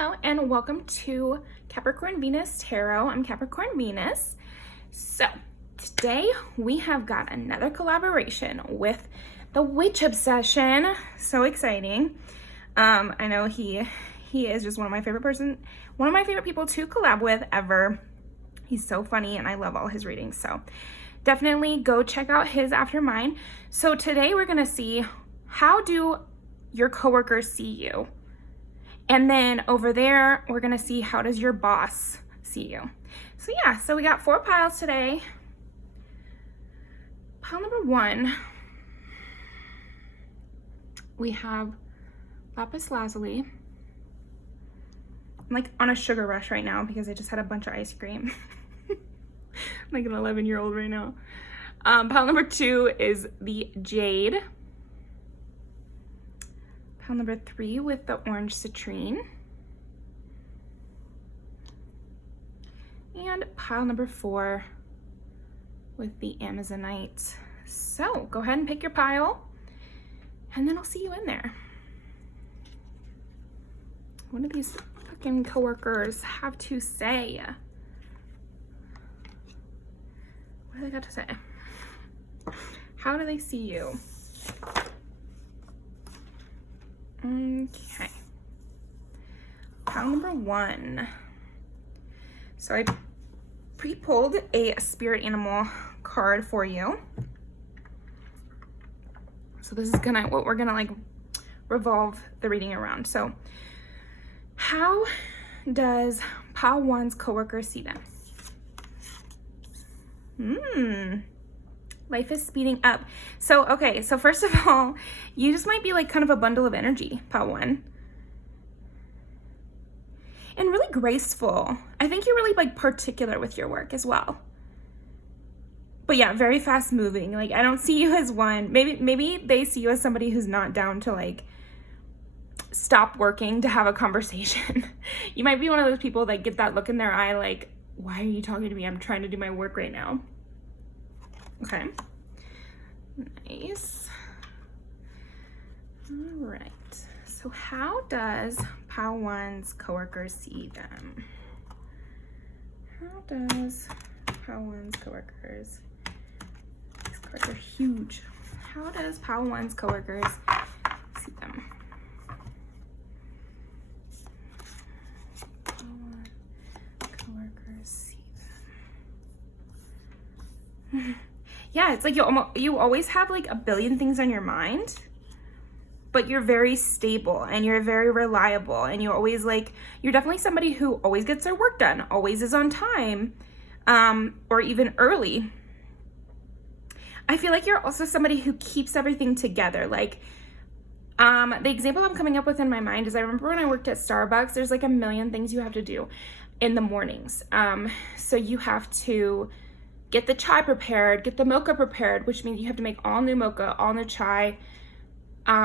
Hello and welcome to Capricorn Venus Tarot. I'm Capricorn Venus. So today we have got another collaboration with the Witch Obsession. So exciting. I know he is just one of my favorite people to collab with ever. He's so funny and I love all his readings. So definitely go check out his after mine. So today we're gonna see, how do your coworkers see you? And then over there, we're gonna see, how does your boss see you? So yeah, so we got 4 piles today. Pile number 1, we have Lapis Lazuli. I'm like on a sugar rush right now because I just had a bunch of ice cream. I'm like an 11-year-old right now. Pile number 2 is the Jade. Pile number 3 with the orange citrine. And pile number 4 with the Amazonite. So go ahead and pick your pile and then I'll see you in there. What do these fucking coworkers have to say? What do they got to say? How do they see you? Okay. Pile number 1. So I pre-pulled a spirit animal card for you. So this is what we're gonna like revolve the reading around. So how does pile 1's coworker see them? Life is speeding up. So, okay, so first of all, you just might be like kind of a bundle of energy, pile 1. And really graceful. I think you're really like particular with your work as well. But yeah, very fast moving. Like I don't see you as one. Maybe they see you as somebody who's not down to like stop working to have a conversation. You might be one of those people that get that look in their eye like, why are you talking to me? I'm trying to do my work right now. Okay. Nice. All right. So how does pile 1's coworkers see them? How does pile 1's coworkers? These cards are huge. How does pile 1's coworkers see them? Pile 1 coworkers see them. Yeah, it's like you always have like a billion things on your mind, but you're very stable and you're very reliable and you're always like, you're definitely somebody who always gets their work done, always is on time, or even early. I feel like you're also somebody who keeps everything together. Like, the example I'm coming up with in my mind is I remember when I worked at Starbucks, there's like a million things you have to do in the mornings. So you have to get the chai prepared, get the mocha prepared, which means you have to make all new mocha, all new chai,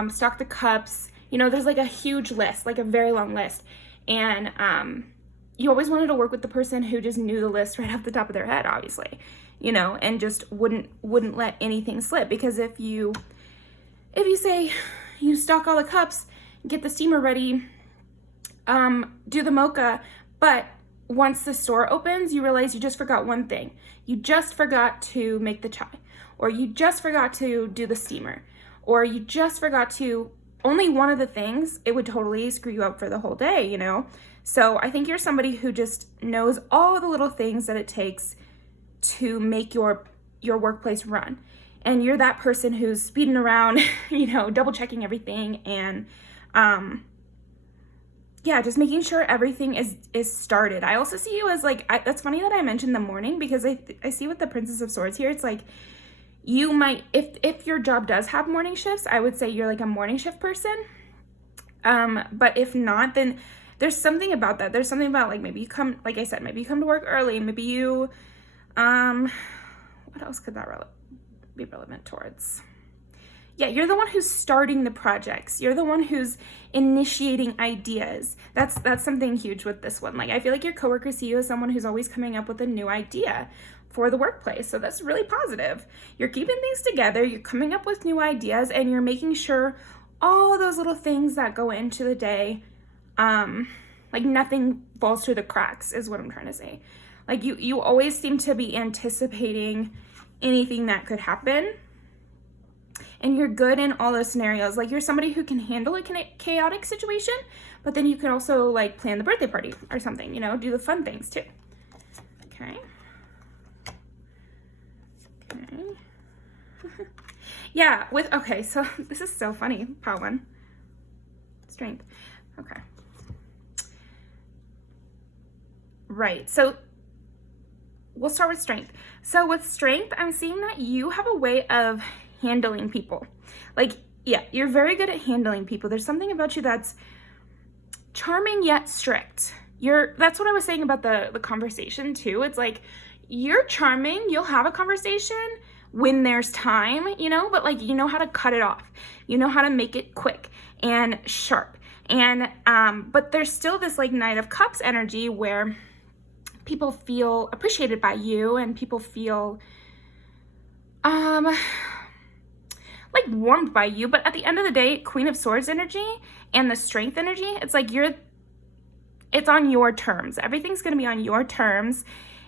stock the cups. You know, there's like a huge list, like a very long list. And you always wanted to work with the person who just knew the list right off the top of their head, obviously, you know, and just wouldn't let anything slip. Because if you say you stock all the cups, get the steamer ready, do the mocha, but once the store opens, you realize you just forgot one thing. You just forgot to make the chai, or you just forgot to do the steamer, or you just forgot to only one of the things, it would totally screw you up for the whole day, you know? So I think you're somebody who just knows all the little things that it takes to make your workplace run. And you're that person who's speeding around, you know, double checking everything and, yeah, just making sure everything is started. I also see you as like, that's funny that I mentioned the morning because I see with the Princess of Swords here, it's like you might, if your job does have morning shifts, I would say you're like a morning shift person. But if not, then there's something about that. There's something about like, maybe you come, like I said, maybe you come to work early, maybe you, what else could that be relevant towards? Yeah, you're the one who's starting the projects. You're the one who's initiating ideas. That's something huge with this one. Like, I feel like your coworkers see you as someone who's always coming up with a new idea for the workplace. So that's really positive. You're keeping things together. You're coming up with new ideas and you're making sure all those little things that go into the day Like nothing falls through the cracks is what I'm trying to say. Like you always seem to be anticipating anything that could happen. And you're good in all those scenarios. Like you're somebody who can handle a chaotic situation, but then you can also like plan the birthday party or something, you know, do the fun things too. Okay. Okay. Yeah, okay, so this is so funny, Pile 1. Strength. Okay. Right, so we'll start with strength. So with strength, I'm seeing that you have a way of handling people. Like, yeah, you're very good at handling people. There's something about you that's charming yet strict. That's what I was saying about the conversation too. It's like, you're charming, you'll have a conversation when there's time, you know, but like, you know how to cut it off. You know how to make it quick and sharp. And, but there's still this like Knight of Cups energy where people feel appreciated by you and people feel, like warmed by you. But at the end of the day, Queen of Swords energy and the strength energy, it's like it's on your terms. Everything's going to be on your terms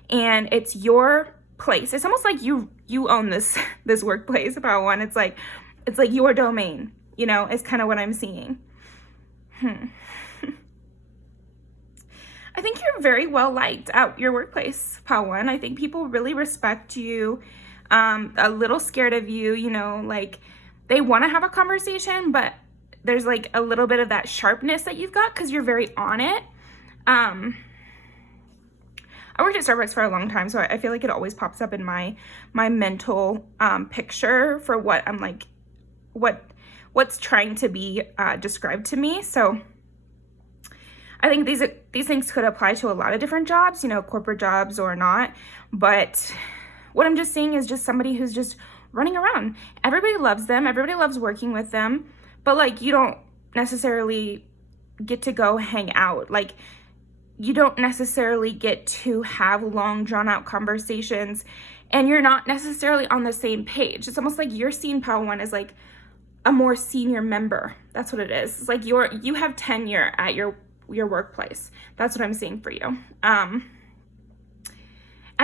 and it's your place. It's almost like you own this workplace, Pile 1. It's like your domain, you know, is kind of what I'm seeing. I think you're very well liked at your workplace, Pile 1. I think people really respect you, a little scared of you, you know, like they want to have a conversation, but there's like a little bit of that sharpness that you've got because you're very on it. I worked at Starbucks for a long time, so I feel like it always pops up in my mental picture for what I'm like, what's trying to be described to me. So I think these things could apply to a lot of different jobs, you know, corporate jobs or not. But what I'm just seeing is just somebody who's just running around. Everybody loves them. Everybody loves working with them. But like, you don't necessarily get to go hang out. Like, you don't necessarily get to have long drawn out conversations and you're not necessarily on the same page. It's almost like you're seeing Pile 1 as like a more senior member. That's what it is. It's like you have tenure at your workplace. That's what I'm seeing for you. I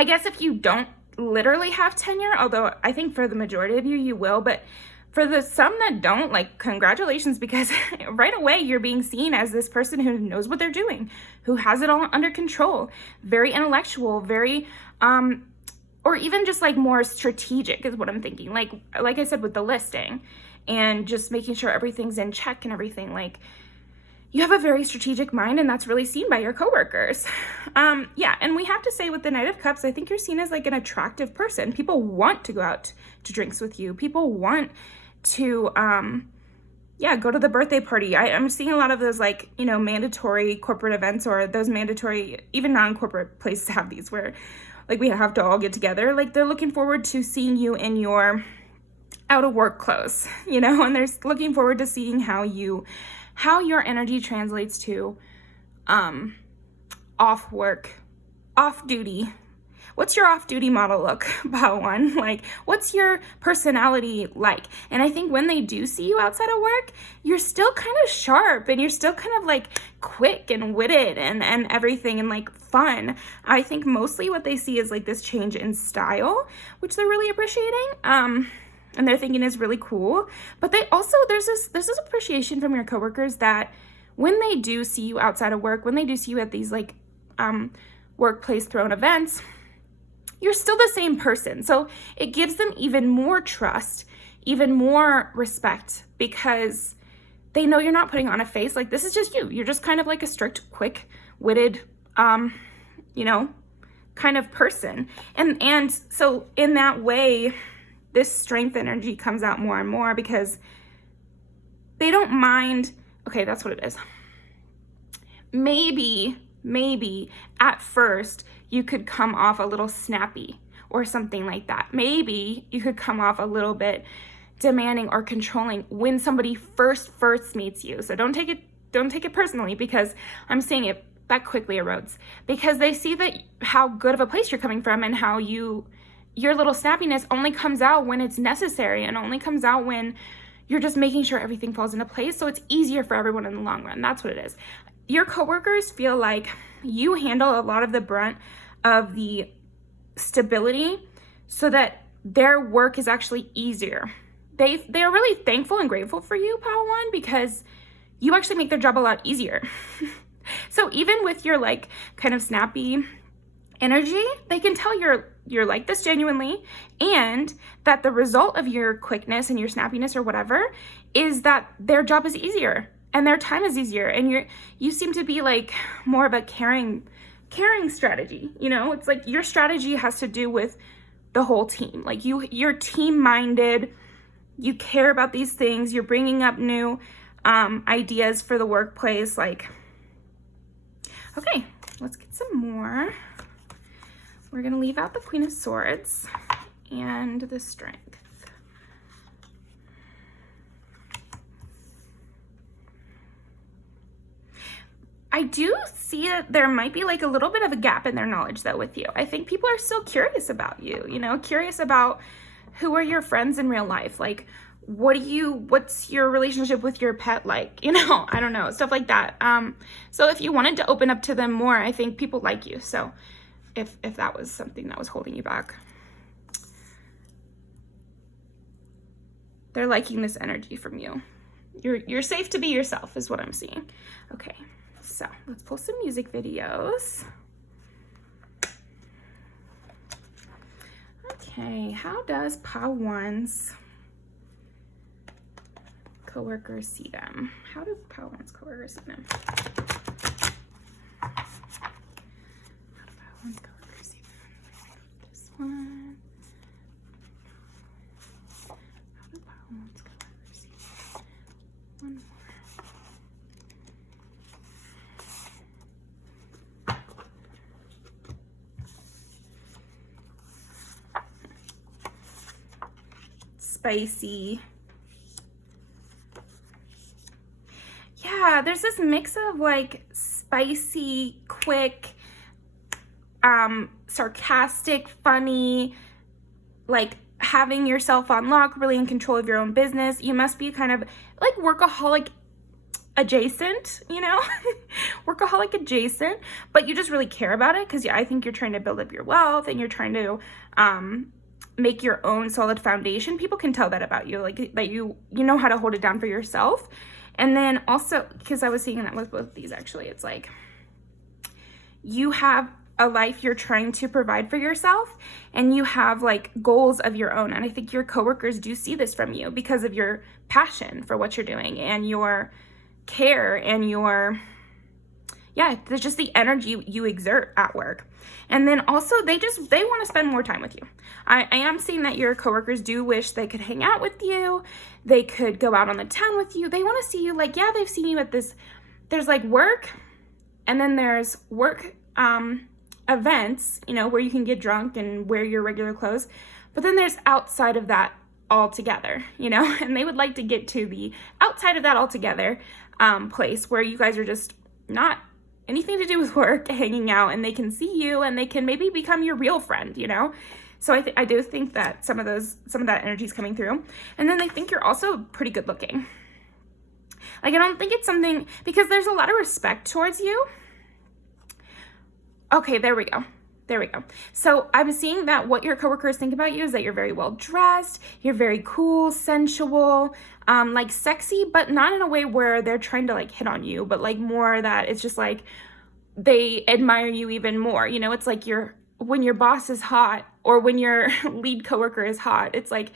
guess if you don't literally have tenure, although I think for the majority of you will, but for the some that don't, like, congratulations, because right away you're being seen as this person who knows what they're doing, who has it all under control, very intellectual, very, or even just like more strategic is what I'm thinking. Like I said with the listing and just making sure everything's in check and everything, like you have a very strategic mind and that's really seen by your coworkers. Yeah, and we have to say with the Knight of Cups, I think you're seen as like an attractive person. People want to go out to drinks with you. People want to, go to the birthday party. I'm seeing a lot of those like, you know, mandatory corporate events or those mandatory, even non-corporate places have these where like we have to all get together. Like they're looking forward to seeing you in your out of work clothes, you know, and they're looking forward to seeing how your energy translates to off work, off duty. What's your off-duty model look, Pile 1? Like, what's your personality like? And I think when they do see you outside of work, you're still kind of sharp and you're still kind of like quick and witted and everything and like fun. I think mostly what they see is like this change in style, which they're really appreciating. And they're thinking is really cool. But they also, there's this appreciation from your coworkers that when they do see you outside of work, when they do see you at these like workplace thrown events, you're still the same person. So it gives them even more trust, even more respect, because they know you're not putting on a face. Like, this is just you. You're just kind of like a strict, quick-witted, you know, kind of person. And so in that way, this strength energy comes out more and more because they don't mind. Okay, that's what it is. Maybe at first you could come off a little snappy or something like that. Maybe you could come off a little bit demanding or controlling when somebody first meets you. So don't take it personally, because I'm saying it that quickly erodes, because they see that how good of a place you're coming from and how your little snappiness only comes out when it's necessary and only comes out when you're just making sure everything falls into place. So it's easier for everyone in the long run. That's what it is. your coworkers feel like you handle a lot of the brunt of the stability so that their work is actually easier. They are really thankful and grateful for you, Pile 1, because you actually make their job a lot easier. So even with your like kind of snappy energy, they can tell you're like this genuinely, and that the result of your quickness and your snappiness or whatever is that their job is easier and their time is easier, and you seem to be like more of a caring strategy. You know, it's like your strategy has to do with the whole team. Like you're team minded, you care about these things, you're bringing up new ideas for the workplace. Like, okay, let's get some more. We're gonna leave out the Queen of Swords and the Strength. I do see that there might be like a little bit of a gap in their knowledge though with you. I think people are still curious about you, you know, curious about who are your friends in real life. Like, what's your relationship with your pet like? You know, I don't know, stuff like that. So if you wanted to open up to them more, I think people like you. So if that was something that was holding you back, they're liking this energy from you. You're safe to be yourself is what I'm seeing. Okay, so let's pull some music videos. Okay, how does Pile 1's coworkers see them? How do Pile 1's coworkers see them? How do Pile 1's coworkers see them? This one. How do Pile 1's coworkers see them? One more. Spicy. Yeah, there's this mix of like spicy, quick, sarcastic, funny, like having yourself on lock, really in control of your own business. You must be kind of like workaholic adjacent, you know, workaholic adjacent, but you just really care about it because I think you're trying to build up your wealth and you're trying to make your own solid foundation. People can tell that about you, like that you know how to hold it down for yourself. And then also, because I was seeing that with both of these actually, it's like you have a life you're trying to provide for yourself and you have like goals of your own. And I think your coworkers do see this from you because of your passion for what you're doing and your care and your, yeah, there's just the energy you exert at work. And then also they want to spend more time with you. I am seeing that your coworkers do wish they could hang out with you. They could go out on the town with you. They want to see you, like, yeah, they've seen you at this, there's like work and then there's work events, you know, where you can get drunk and wear your regular clothes. But then there's outside of that altogether, you know, and they would like to get to the outside of that altogether place where you guys are just not anything to do with work, hanging out, and they can see you and they can maybe become your real friend, you know? So I do think that some of that energy is coming through. And then they think you're also pretty good looking. Like, I don't think it's something, because there's a lot of respect towards you. Okay, there we go. So I'm seeing that what your coworkers think about you is that you're very well dressed, you're very cool, sensual, like sexy, but not in a way where they're trying to like hit on you, but like more that it's just like they admire you even more. You know, it's like when your boss is hot or when your lead coworker is hot, it's like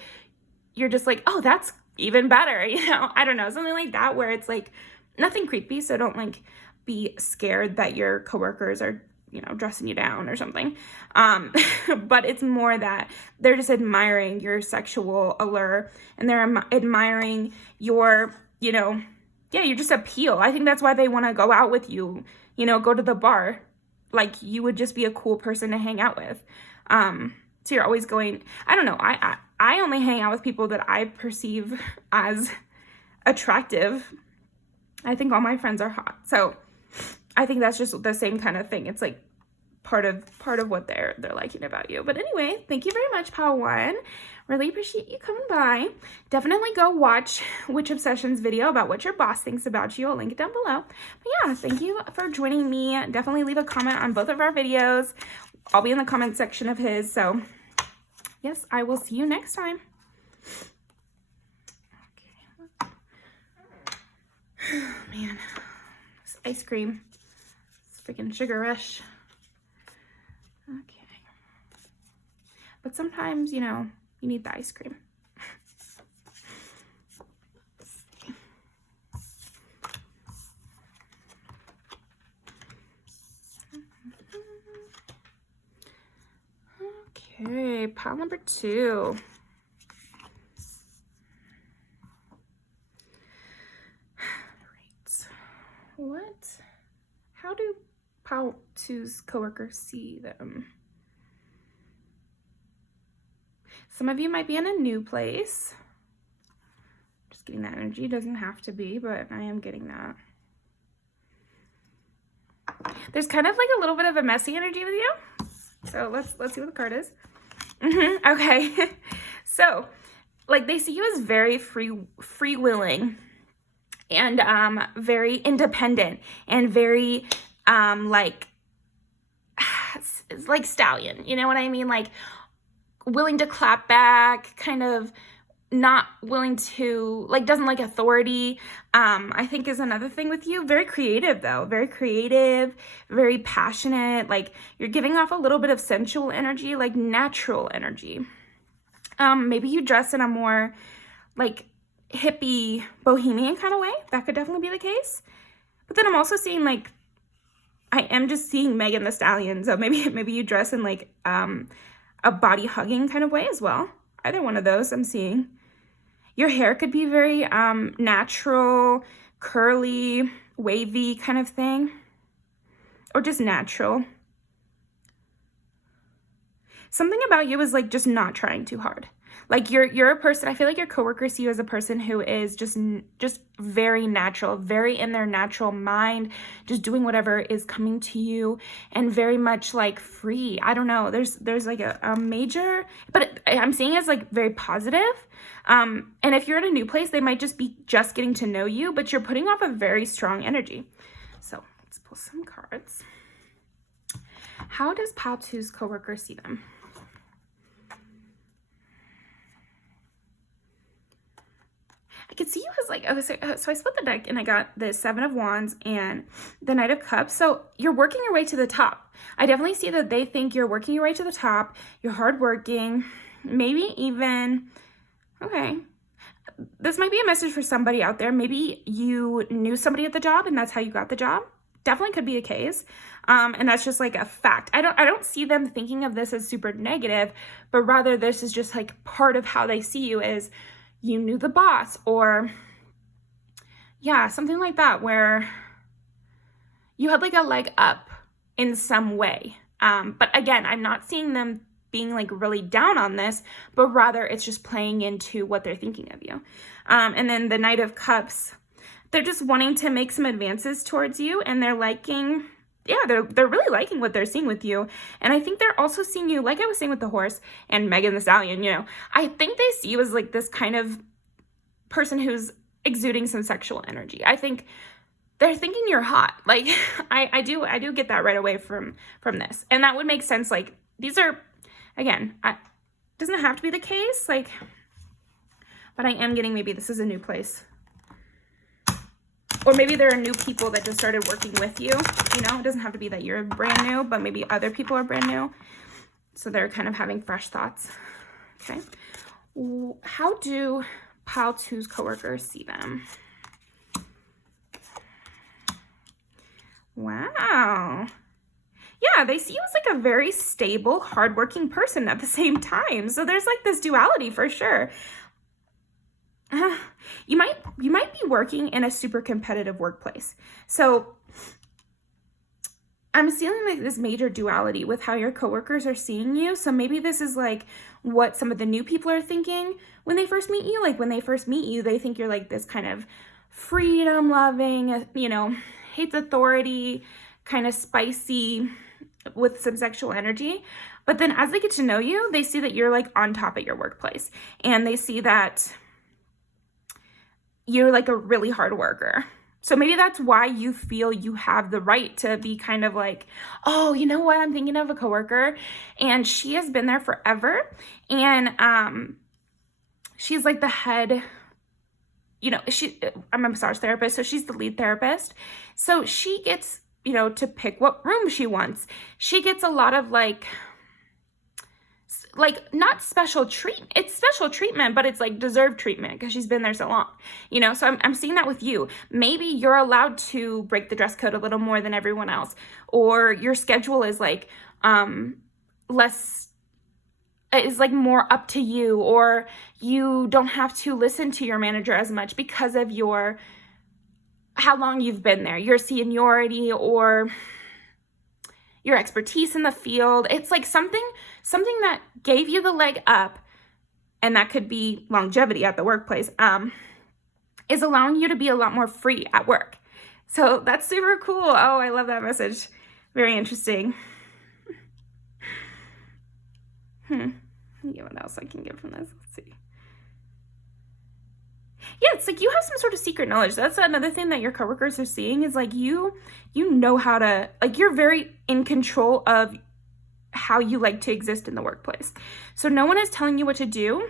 you're just like, oh, that's even better. You know, I don't know, something like that, where it's like nothing creepy. So don't like be scared that your coworkers are, you know, dressing you down or something. But it's more that they're just admiring your sexual allure and they're admiring your, you know, yeah, you just appeal. I think that's why they want to go out with you, you know, go to the bar. Like, you would just be a cool person to hang out with. So you're always going, I don't know, I only hang out with people that I perceive as attractive. I think all my friends are hot. So I think that's just the same kind of thing. It's like part of what they're liking about you. But anyway, thank you very much, Pile 1. Really appreciate you coming by. Definitely go watch Witch Obsession's video about what your boss thinks about you. I'll link it down below. But yeah, thank you for joining me. Definitely leave a comment on both of our videos. I'll be in the comment section of his. So yes, I will see you next time. Okay. Oh, man, this ice cream. It's freaking sugar rush. Okay. But sometimes, you know, you need the ice cream. Okay, pile number 2. Right. What? How do pile 2's coworkers see them? Some of you might be in a new place. Just getting that energy. Doesn't have to be, but I am getting that. There's kind of like a little bit of a messy energy with you. So let's see what the card is. Okay. So, like, they see you as very free-willing and very independent and very like stallion. You know what I mean? Like, willing to clap back, kind of not willing to, like, doesn't like authority, I think is another thing with you. Very creative though, very creative, very passionate. Like, you're giving off a little bit of sensual energy, like natural energy. Maybe you dress in a more like hippie bohemian kind of way. That could definitely be the case. But then I'm also seeing, like, I am just seeing Megan Thee Stallion. So maybe you dress in like a body hugging kind of way as well. Either one of those I'm seeing. Your hair could be very natural, curly, wavy kind of thing. Or just natural. Something about you is like just not trying too hard. Like, you're a person, I feel like your coworkers see you as a person who is just very natural, very in their natural mind, just doing whatever is coming to you, and very much like free. I don't know. There's like a major, but I'm seeing it as like very positive. And if you're in a new place, they might just be just getting to know you, but you're putting off a very strong energy. So let's pull some cards. How does pile 2's coworker see them? I could see you as like, so I split the deck and I got the 7 of Wands and the Knight of Cups. So you're working your way to the top. I definitely see that they think you're working your way to the top. You're hardworking, maybe even, okay. This might be a message for somebody out there. Maybe you knew somebody at the job and that's how you got the job. Definitely could be a case. And that's just like a fact. I don't see them thinking of this as super negative, but rather this is just like part of how they see you is you knew the boss, or yeah, something like that, where you had like a leg up in some way. But again, I'm not seeing them being like really down on this, but rather it's just playing into what they're thinking of you. And then the Knight of Cups, they're just wanting to make some advances towards you, and they're liking, yeah, they're really liking what they're seeing with you. And I think they're also seeing you, like I was saying with the horse and Megan Thee Stallion, you know, I think they see you as like this kind of person who's exuding some sexual energy. I think they're thinking you're hot. Like, I do get that right away from this. And that would make sense. Like, these are, again, doesn't have to be the case, like, but I am getting maybe this is a new place. Or maybe there are new people that just started working with you. You know, it doesn't have to be that you're brand new, but maybe other people are brand new. So they're kind of having fresh thoughts. Okay. How do pile 2's coworkers see them? Wow. Yeah, they see you as like a very stable, hardworking person at the same time. So there's like this duality for sure. You might be working in a super competitive workplace. So I'm seeing like this major duality with how your coworkers are seeing you. So maybe this is like what some of the new people are thinking when they first meet you. Like, when they first meet you, they think you're like this kind of freedom loving, you know, hates authority, kind of spicy, with some sexual energy. But then as they get to know you, they see that you're like on top at your workplace, and they see that you're like a really hard worker. So maybe that's why you feel you have the right to be kind of like, oh, you know what? I'm thinking of a coworker, and she has been there forever. And she's like the head, you know, I'm a massage therapist, so she's the lead therapist. So she gets, you know, to pick what room she wants. She gets a lot of like not special treatment. It's special treatment, but it's like deserved treatment because she's been there so long, you know? So I'm seeing that with you. Maybe you're allowed to break the dress code a little more than everyone else, or your schedule is like, is like more up to you, or you don't have to listen to your manager as much because of how long you've been there, your seniority, or your expertise in the field. It's like something that gave you the leg up, and that could be longevity at the workplace, is allowing you to be a lot more free at work. So that's super cool. Oh, I love that message. Very interesting. What else I can get from this? Let's see. Yeah, it's like you have some sort of secret knowledge. That's another thing that your coworkers are seeing, is like you know how to, like, you're very in control of how you like to exist in the workplace. So no one is telling you what to do,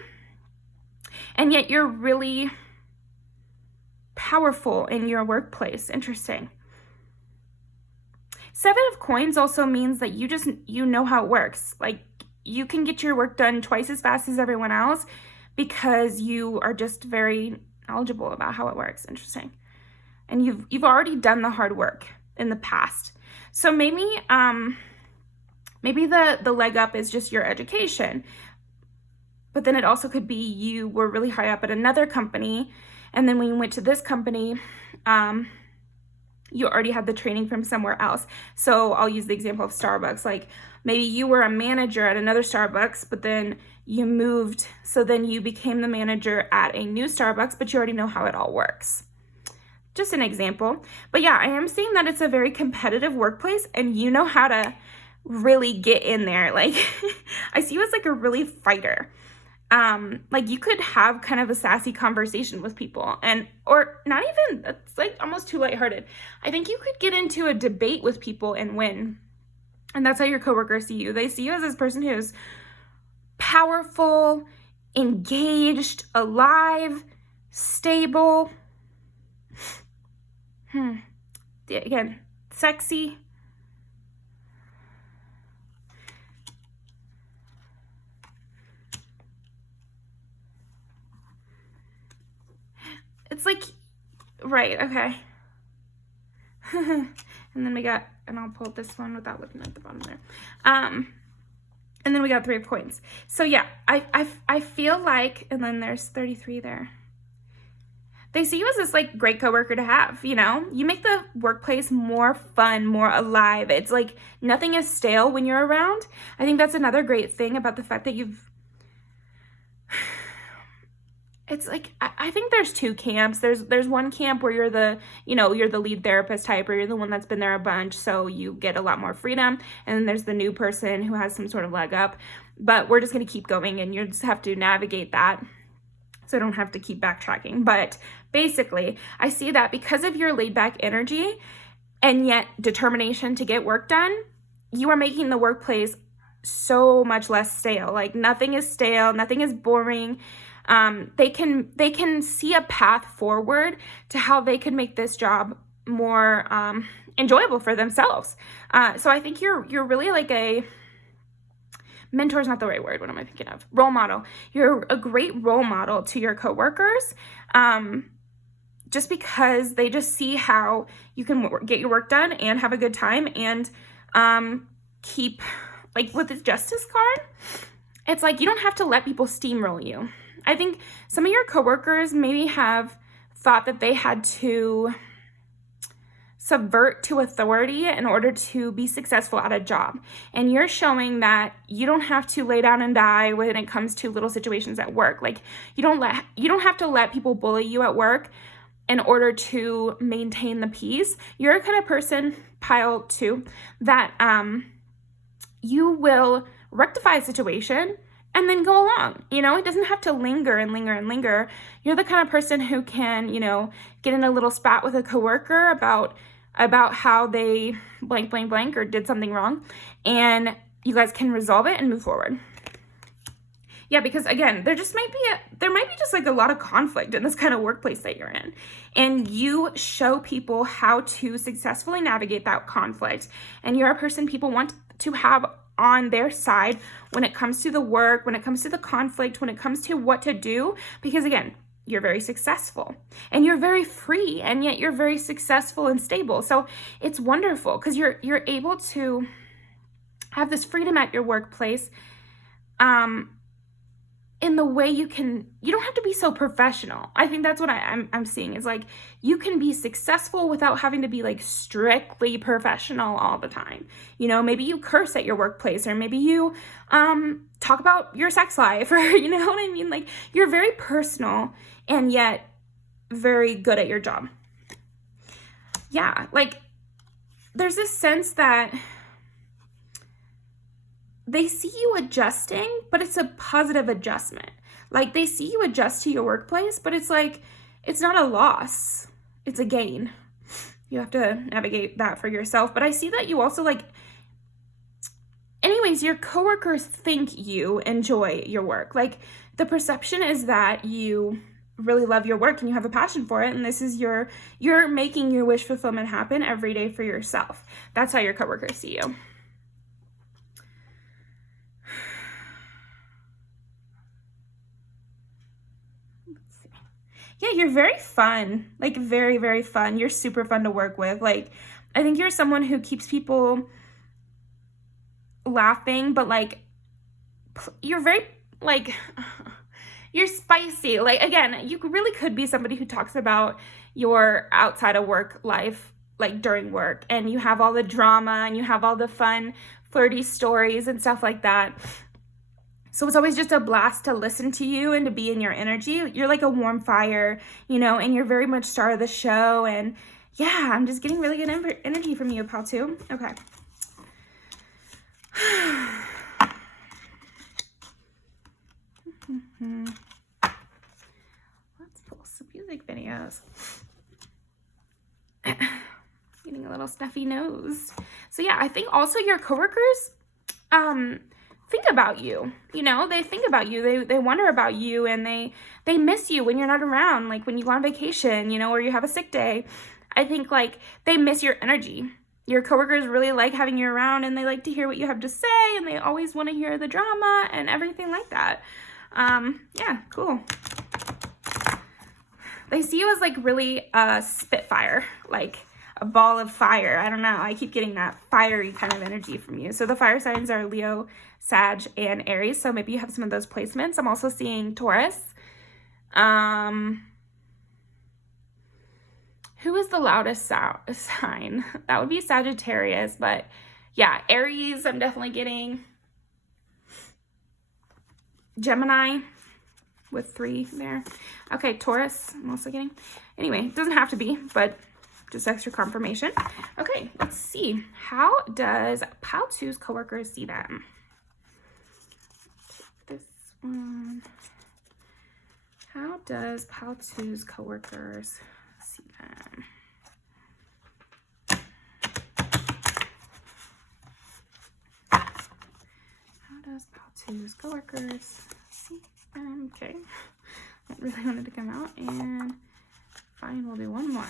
and yet you're really powerful in your workplace. Interesting. 7 of Coins also means that you know how it works. Like, you can get your work done twice as fast as everyone else because you are just very knowledgeable about how it works. Interesting. And you've already done the hard work in the past. So maybe the leg up is just your education. But then it also could be you were really high up at another company, and then when you went to this company, you already had the training from somewhere else. So I'll use the example of Starbucks. Like, maybe you were a manager at another Starbucks, but then you moved, so then you became the manager at a new Starbucks, but you already know how it all works. Just an example. But yeah, I am seeing that it's a very competitive workplace, and you know how to really get in there. Like, I see you as like a really fighter. Like, you could have kind of a sassy conversation with people, or not even, that's like almost too lighthearted. I think you could get into a debate with people and win. And that's how your coworkers see you. They see you as this person who's powerful, engaged, alive, stable. Again, sexy. It's like, right, okay. And then we got, and I'll pull this one without looking at the bottom there. And then we got 3 of Coins. So yeah, I feel like, and then there's 33 there. They see you as this like great coworker to have, you know? You make the workplace more fun, more alive. It's like nothing is stale when you're around. I think that's another great thing about the fact that it's like, I think there's 2 camps. There's one camp where you're the lead therapist type, or you're the one that's been there a bunch, so you get a lot more freedom. And then there's the new person who has some sort of leg up. But we're just going to keep going, and you just have to navigate that, so I don't have to keep backtracking. But basically, I see that because of your laid back energy and yet determination to get work done, you are making the workplace so much less stale. Like, nothing is stale, nothing is boring. They can see a path forward to how they could make this job more enjoyable for themselves. So I think you're really like a mentor is not the right word. What am I thinking of? Role model. You're a great role model to your coworkers, just because they just see how you can get your work done and have a good time, and keep, like with the justice card, it's like you don't have to let people steamroll you. I think some of your coworkers maybe have thought that they had to subvert to authority in order to be successful at a job. And you're showing that you don't have to lay down and die when it comes to little situations at work. Like, you don't have to let people bully you at work in order to maintain the peace. You're a kind of person, pile 2, that you will rectify a situation and then go along. You know, it doesn't have to linger and linger and linger. You're the kind of person who can, you know, get in a little spat with a coworker about how they blank, blank, blank, or did something wrong, and you guys can resolve it and move forward. Yeah, because again, there might be just like a lot of conflict in this kind of workplace that you're in. And you show people how to successfully navigate that conflict. And you're a person people want to have on their side when it comes to the work, when it comes to the conflict, when it comes to what to do. Because again, you're very successful and you're very free, and yet you're very successful and stable. So it's wonderful because you're able to have this freedom at your workplace. In the way you don't have to be so professional. I think that's what I'm seeing is like, you can be successful without having to be like strictly professional all the time. You know, maybe you curse at your workplace, or maybe you talk about your sex life, or you know what I mean? Like, you're very personal and yet very good at your job. Yeah, like there's this sense that they see you adjusting, but it's a positive adjustment. Like, they see you adjust to your workplace, but it's like, it's not a loss, it's a gain. You have to navigate that for yourself. But I see that you also like, anyways, your coworkers think you enjoy your work. Like, the perception is that you really love your work and you have a passion for it, and this is you're making your wish fulfillment happen every day for yourself. That's how your coworkers see you. Yeah, you're very fun, like very, very fun. You're super fun to work with. Like, I think you're someone who keeps people laughing, but like, you're very, like, you're spicy. Like, again, you really could be somebody who talks about your outside of work life, like during work, and you have all the drama and you have all the fun, flirty stories and stuff like that. So it's always just a blast to listen to you and to be in your energy. You're like a warm fire, you know, and you're very much star of the show. And yeah, I'm just getting really good energy from you, pal, too. Okay. Let's pull some music videos. Getting a little stuffy nose. So yeah, I think also your coworkers, think about you, you know, they think about you, they wonder about you, and they miss you when you're not around, like when you go on vacation, you know, or you have a sick day. I think like they miss your energy. Your coworkers really like having you around, and they like to hear what you have to say, and they always want to hear the drama and everything like that. Yeah, cool. They see you as like really a spitfire, like a ball of fire. I don't know. I keep getting that fiery kind of energy from you. So the fire signs are Leo, Sag, and Aries. So maybe you have some of those placements. I'm also seeing Taurus. Who is the loudest sign? That would be Sagittarius. But yeah, Aries, I'm definitely getting. Gemini with 3 there. Okay, Taurus, I'm also getting. Anyway, it doesn't have to be, but just extra confirmation. Okay, let's see. How does Paltu's coworkers see them? This one. How does Paltu's coworkers see them? How does Paltu's coworkers see them? Okay, that really wanted to come out, and fine, we'll do one more.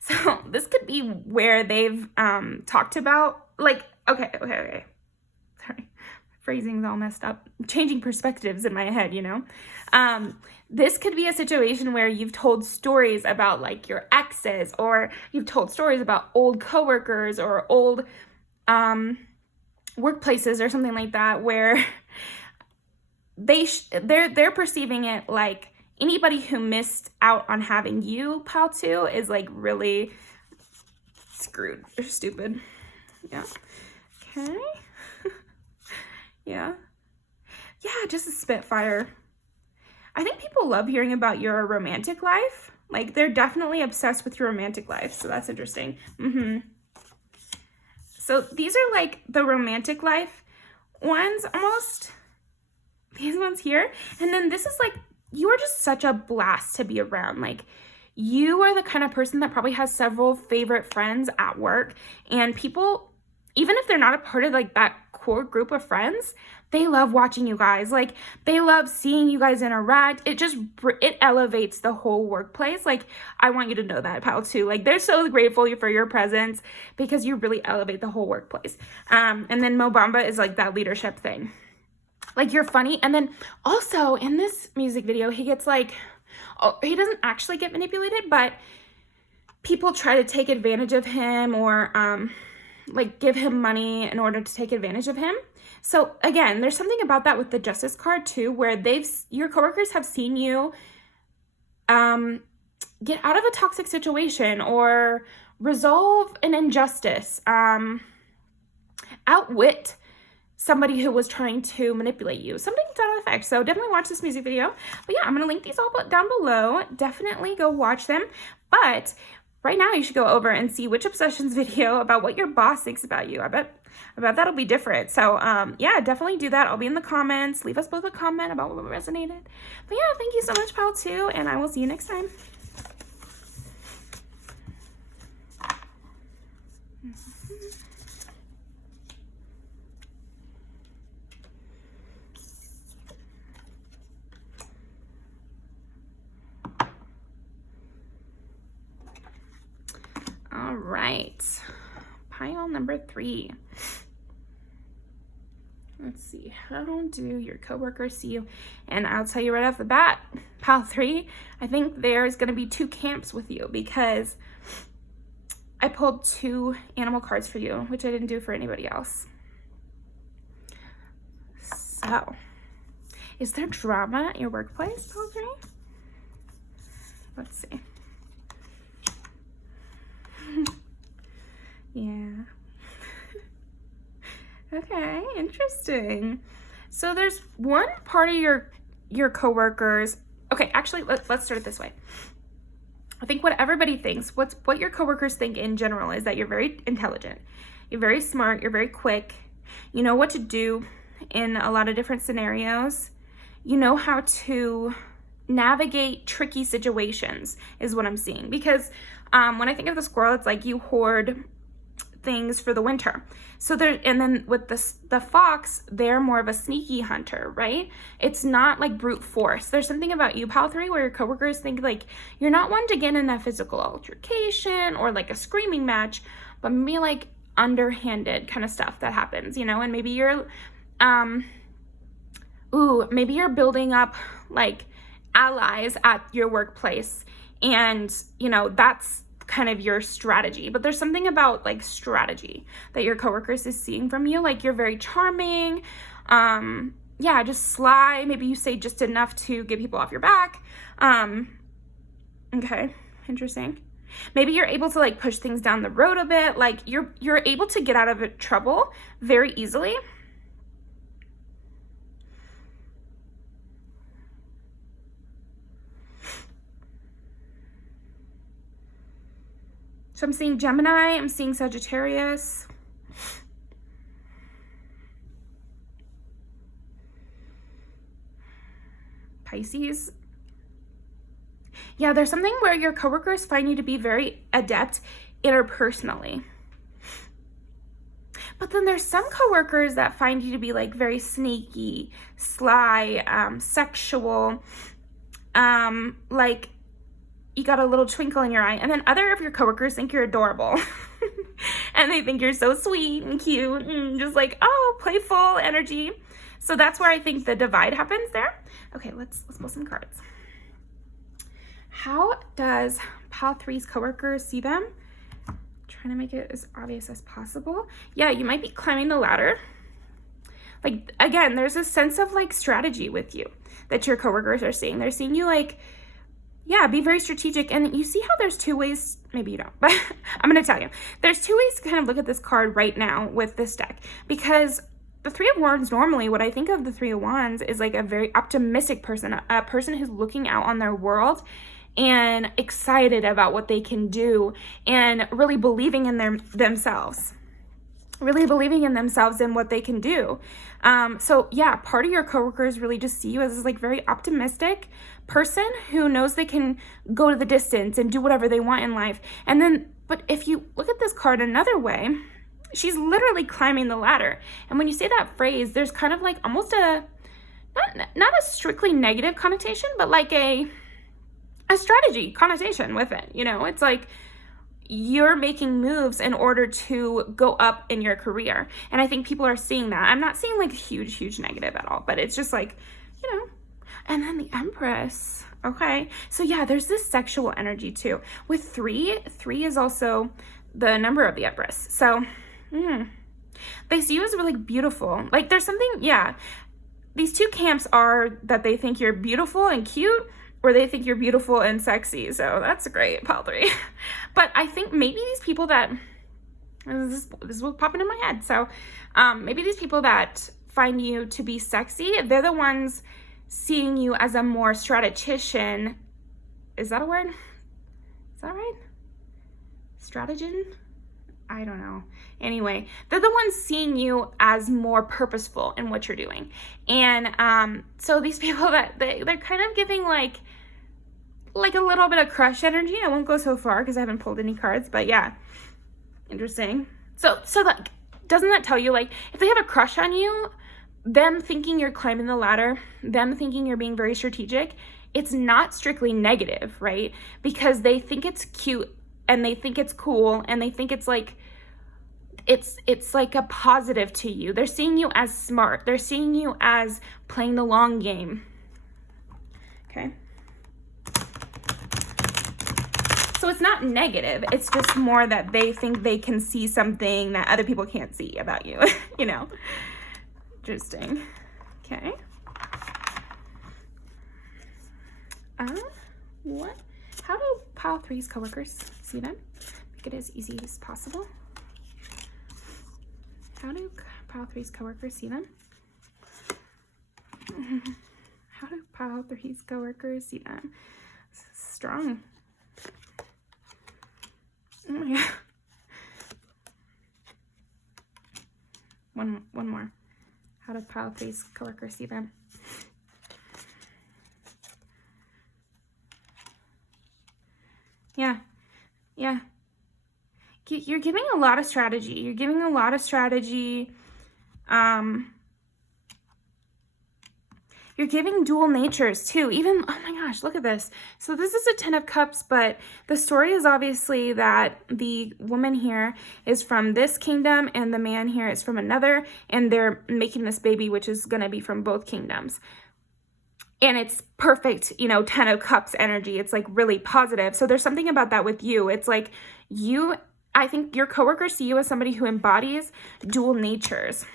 So this could be where they've talked about, like, okay. Sorry, phrasing's all messed up. Changing perspectives in my head, you know. This could be a situation where you've told stories about like your exes, or you've told stories about old coworkers or old workplaces or something like that, where they're perceiving it like anybody who missed out on having you, Paltu, is like really screwed or stupid. Yeah. Okay. Yeah, just a spitfire. I think people love hearing about your romantic life. Like, they're definitely obsessed with your romantic life, so that's interesting. So these are like the romantic life ones, almost. These ones here. And then this is like, you are just such a blast to be around. Like, you are the kind of person that probably has several favorite friends at work, and people, even if they're not a part of like that core group of friends, they love watching you guys. Like, they love seeing you guys interact. It elevates the whole workplace. Like, I want you to know that, pal, too. Like, they're so grateful for your presence because you really elevate the whole workplace. And then Mo Bamba is like that leadership thing. Like, you're funny. And then also in this music video, he gets like, oh, he doesn't actually get manipulated, but people try to take advantage of him or like give him money in order to take advantage of him. So again, there's something about that with the Justice card too, where your coworkers have seen you get out of a toxic situation or resolve an injustice, outwit somebody who was trying to manipulate you, something to that effect. So definitely watch this music video. But yeah, I'm gonna link these all down below. Definitely go watch them. But right now you should go over and see Witch Obsession's video about what your boss thinks about you. I bet that'll be different. So yeah, definitely do that. I'll be in the comments. Leave us both a comment about what resonated. But yeah, thank you so much, pal, too, and I will see you next time. All right, pile number 3. Let's see, how do your coworkers see you? And I'll tell you right off the bat, pile 3, I think there's gonna be 2 camps with you because I pulled 2 animal cards for you, which I didn't do for anybody else. So, is there drama at your workplace, pile 3? Let's see. Yeah. Okay, interesting. So there's one part of your coworkers. Okay, actually, let's start it this way. I think what everybody thinks, what your coworkers think in general is that you're very intelligent, you're very smart, you're very quick, you know what to do in a lot of different scenarios, you know how to navigate tricky situations is what I'm seeing. Because when I think of the squirrel, it's like you hoard things for the winter. So and then with the fox, they're more of a sneaky hunter, right? It's not like brute force. There's something about you, pal 3, where your coworkers think like you're not one to get in a physical altercation or like a screaming match, but maybe like underhanded kind of stuff that happens, you know? And maybe you're maybe you're building up like allies at your workplace, and you know that's kind of your strategy. But there's something about like strategy that your coworkers is seeing from you. Like, you're very charming, yeah, just sly. Maybe you say just enough to get people off your back. Okay, interesting. Maybe you're able to like push things down the road a bit. Like, you're able to get out of trouble very easily. So I'm seeing Gemini, I'm seeing Sagittarius. Pisces. Yeah, there's something where your coworkers find you to be very adept interpersonally. But then there's some coworkers that find you to be like very sneaky, sly, sexual, like you got a little twinkle in your eye. And then other of your coworkers think you're adorable. And they think you're so sweet and cute and just like, oh, playful energy. So that's where I think the divide happens there. Okay, let's pull some cards. How does pal 3's coworkers see them? Trying to make it as obvious as possible. Yeah, you might be climbing the ladder. Like, again, there's a sense of like strategy with you that your coworkers are seeing. They're seeing you like, yeah, be very strategic. And you see how there's 2 ways, maybe you don't, but I'm going to tell you. There's 2 ways to kind of look at this card right now with this deck. Because the 3 of Wands, normally what I think of the 3 of Wands is like a very optimistic person, a person who's looking out on their world and excited about what they can do and really believing in themselves. Really believing in themselves and what they can do. So yeah, part of your coworkers really just see you as this like very optimistic person who knows they can go to the distance and do whatever they want in life. And then, but if you look at this card another way, she's literally climbing the ladder. And when you say that phrase, there's kind of like almost a, not a strictly negative connotation, but like a strategy connotation with it. You know, it's like, you're making moves in order to go up in your career. And I think people are seeing that. I'm not seeing like huge negative at all, but it's just like, you know. And then the Empress. Okay. So yeah, there's this sexual energy too. With three is also the number of the Empress. So they see you as really beautiful. Like there's something, yeah. These two camps are that they think you're beautiful and cute, or they think you're beautiful and sexy. So that's great, pile 3. But I think maybe these people that, this was popping in my head. So maybe these people that find you to be sexy, they're the ones seeing you as a more strategician. Is that a word? Is that right? Strategian? I don't know. Anyway, they're the ones seeing you as more purposeful in what you're doing. And so these people that they're kind of giving like a little bit of crush energy. I won't go so far because I haven't pulled any cards, but yeah, interesting. So like, doesn't that tell you, like, if they have a crush on you, them thinking you're climbing the ladder, them thinking you're being very strategic, it's not strictly negative, right? Because they think it's cute and they think it's cool and they think it's like, it's like a positive to you. They're seeing you as smart. They're seeing you as playing the long game. Okay. So it's not negative. It's just more that they think they can see something that other people can't see about you, you know. Interesting. Okay. What? How do pile 3's coworkers see them? Make it as easy as possible. How do pile 3's coworkers see them? How do pile 3's coworkers see them? Strong. Oh my god. One more. How do pile 3's coworkers see them? Yeah. You're giving a lot of strategy. You're giving a lot of strategy. You're giving dual natures too. Even, oh my gosh, look at this. So this is a 10 of Cups, but the story is obviously that the woman here is from this kingdom and the man here is from another, and they're making this baby, which is going to be from both kingdoms. And it's perfect, you know, 10 of Cups energy. It's like really positive. So there's something about that with you. It's like I think your coworkers see you as somebody who embodies dual natures.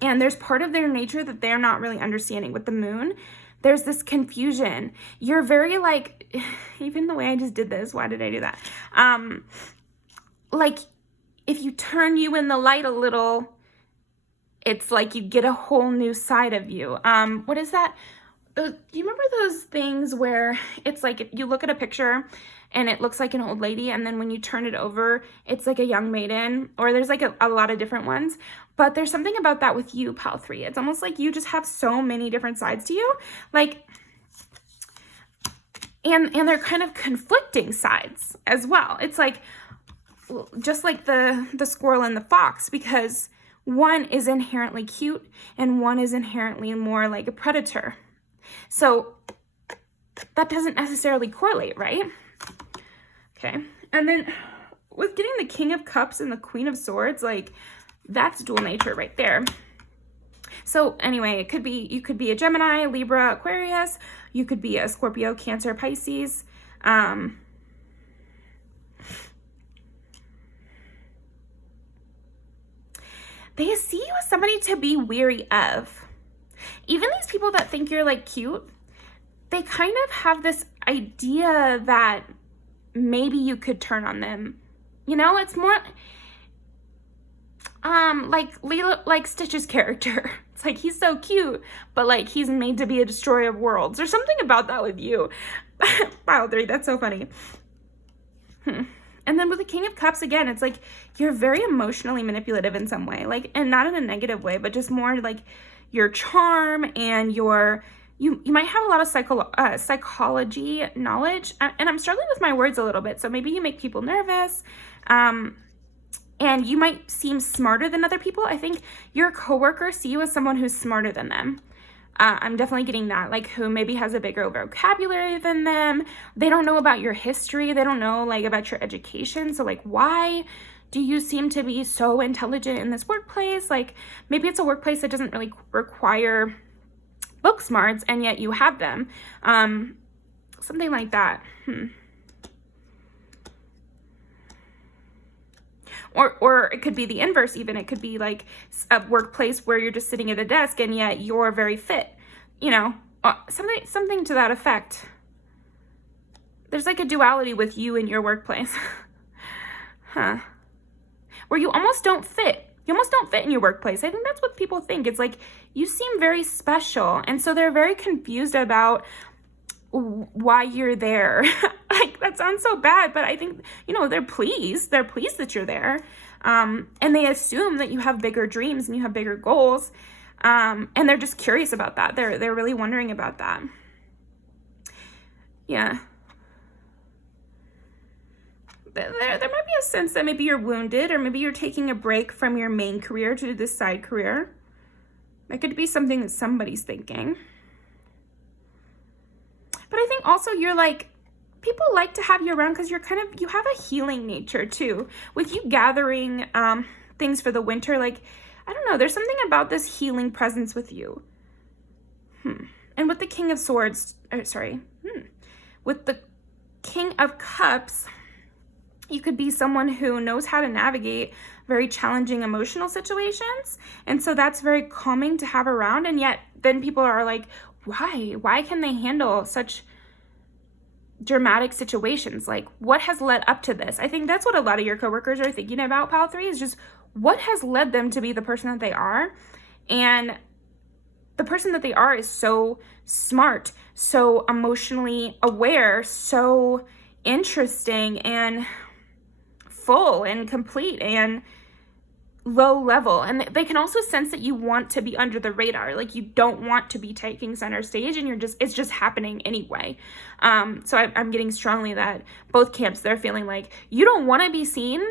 And there's part of their nature that they're not really understanding. With the moon, there's this confusion. You're very like, even the way I just did this, why did I do that? Like if you turn you in the light a little, it's like you get a whole new side of you. What is that? Do you remember those things where it's like you look at a picture and it looks like an old lady, and then when you turn it over, it's like a young maiden, or there's like a lot of different ones. But there's something about that with you, pile 3. It's almost like you just have so many different sides to you. Like, and they're kind of conflicting sides as well. It's like, just like the squirrel and the fox, because one is inherently cute and one is inherently more like a predator. So that doesn't necessarily correlate, right? Okay. And then with getting the King of Cups and the Queen of Swords, like that's dual nature right there. So anyway, you could be a Gemini, Libra, Aquarius. You could be a Scorpio, Cancer, Pisces. They see you as somebody to be weary of. Even these people that think you're like cute, they kind of have this idea that maybe you could turn on them. You know, it's more like Stitch's character. It's like he's so cute, but like he's made to be a destroyer of worlds or something about that with you. Pile 3, that's so funny. And then with the King of Cups, again, it's like you're very emotionally manipulative in some way, like, and not in a negative way, but just more like your charm and you might have a lot of psychology knowledge, and I'm struggling with my words a little bit, so maybe you make people nervous, and you might seem smarter than other people. I think your coworkers see you as someone who's smarter than them. I'm definitely getting that, like, who maybe has a bigger vocabulary than them. They don't know about your history. They don't know, like, about your education. So, like, why do you seem to be so intelligent in this workplace? Like, maybe it's a workplace that doesn't really require book smarts, and yet you have them. Something like that. Or it could be the inverse even. It could be like a workplace where you're just sitting at a desk and yet you're very fit, you know, something to that effect. There's like a duality with you and your workplace. Where you almost don't fit. You almost don't fit in your workplace. I think that's what people think. It's like you seem very special, and so they're very confused about why you're there. Like, that sounds so bad, but I think, you know, they're pleased that you're there, and they assume that you have bigger dreams and you have bigger goals, and they're just curious about that. They're really wondering about that. Yeah. There might be a sense that maybe you're wounded, or maybe you're taking a break from your main career to do this side career. That could be something that somebody's thinking. But I think also you're like, people like to have you around because you have a healing nature too. With you gathering things for the winter, like, I don't know, there's something about this healing presence with you. And with the King of Swords, with the King of Cups, you could be someone who knows how to navigate very challenging emotional situations. And so that's very calming to have around. And yet then people are like, why can they handle such dramatic situations? Like, what has led up to this? I think that's what a lot of your coworkers are thinking about, Pile 3, is just what has led them to be the person that they are. And the person that they are is so smart, so emotionally aware, so interesting and full and complete and low level. And they can also sense that you want to be under the radar. Like, you don't want to be taking center stage, and it's just happening anyway. So I'm getting strongly that both camps, they're feeling like you don't want to be seen,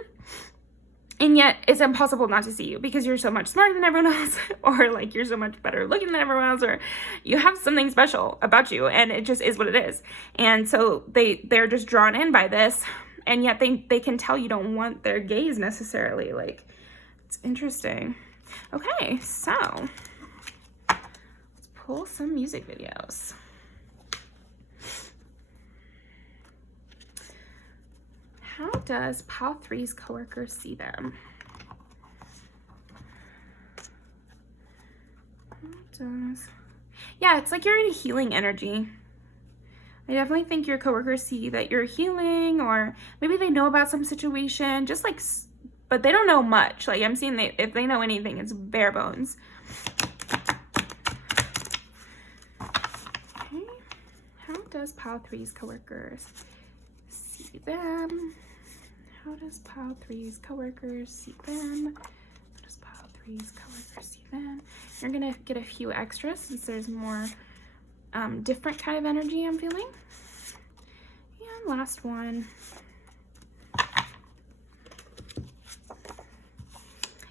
and yet it's impossible not to see you because you're so much smarter than everyone else, or like you're so much better looking than everyone else, or you have something special about you, and it just is what it is. And so they're just drawn in by this, and yet they can tell you don't want their gaze necessarily. Like, it's interesting. Okay, so let's pull some music videos. How does Pile 3's coworkers see them? Yeah, it's like you're in a healing energy. I definitely think your coworkers see that you're healing, or maybe they know about some situation, just like, but they don't know much. Like, I'm seeing if they know anything, it's bare bones. Okay, how does Pile 3's coworkers see them? How does Pile 3's coworkers see them? How does Pile 3's coworkers see them? You're gonna get a few extras since there's more different kind of energy I'm feeling. And last one.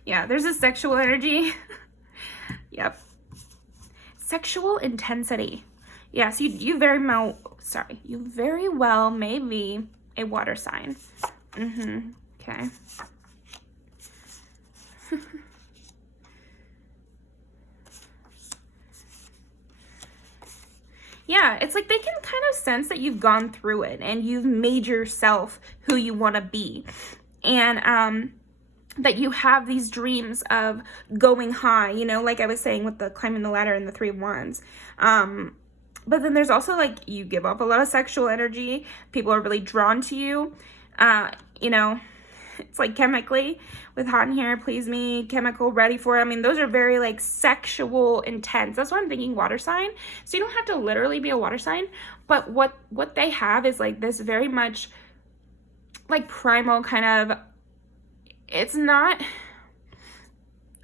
Yeah, there's a sexual energy. Yep. Sexual intensity. Yeah, so you very well may be a water sign. Okay. Yeah, it's like they can kind of sense that you've gone through it and you've made yourself who you want to be. And that you have these dreams of going high, you know, like I was saying with the climbing the ladder and the 3 of Wands. But then there's also, like, you give off a lot of sexual energy. People are really drawn to you. You know, It's like chemically with hot in here, please me, chemical, ready for it. I mean, those are very like sexual intense. That's why I'm thinking water sign. So you don't have to literally be a water sign, but what they have is like this very much like primal kind of, it's not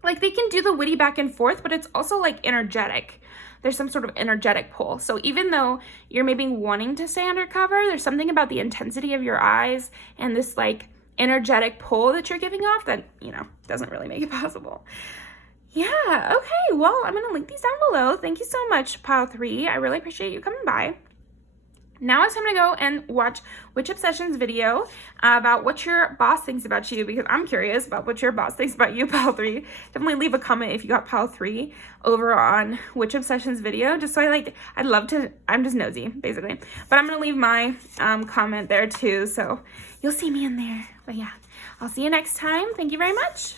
like they can do the witty back and forth, but it's also like energetic. There's some sort of energetic pull. So even though you're maybe wanting to stay undercover, there's something about the intensity of your eyes and this like energetic pull that you're giving off that, you know, doesn't really make it possible. Yeah, okay, well, I'm gonna link these down below. Thank you so much, Pile 3. I really appreciate you coming by. Now it's time to go and watch Witch Obsession's video about what your boss thinks about you, because I'm curious about what your boss thinks about you, Pile 3. Definitely leave a comment if you got Pile 3 over on Witch Obsession's video, just so I'd love to, I'm just nosy, basically. But I'm going to leave my comment there too, so you'll see me in there. But yeah, I'll see you next time. Thank you very much.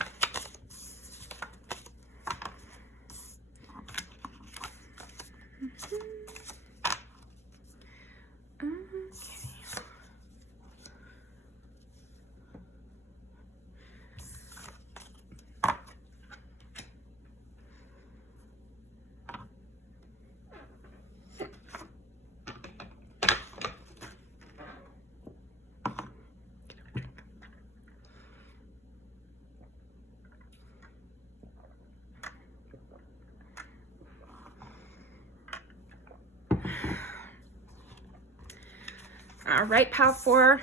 All right, Pile 4.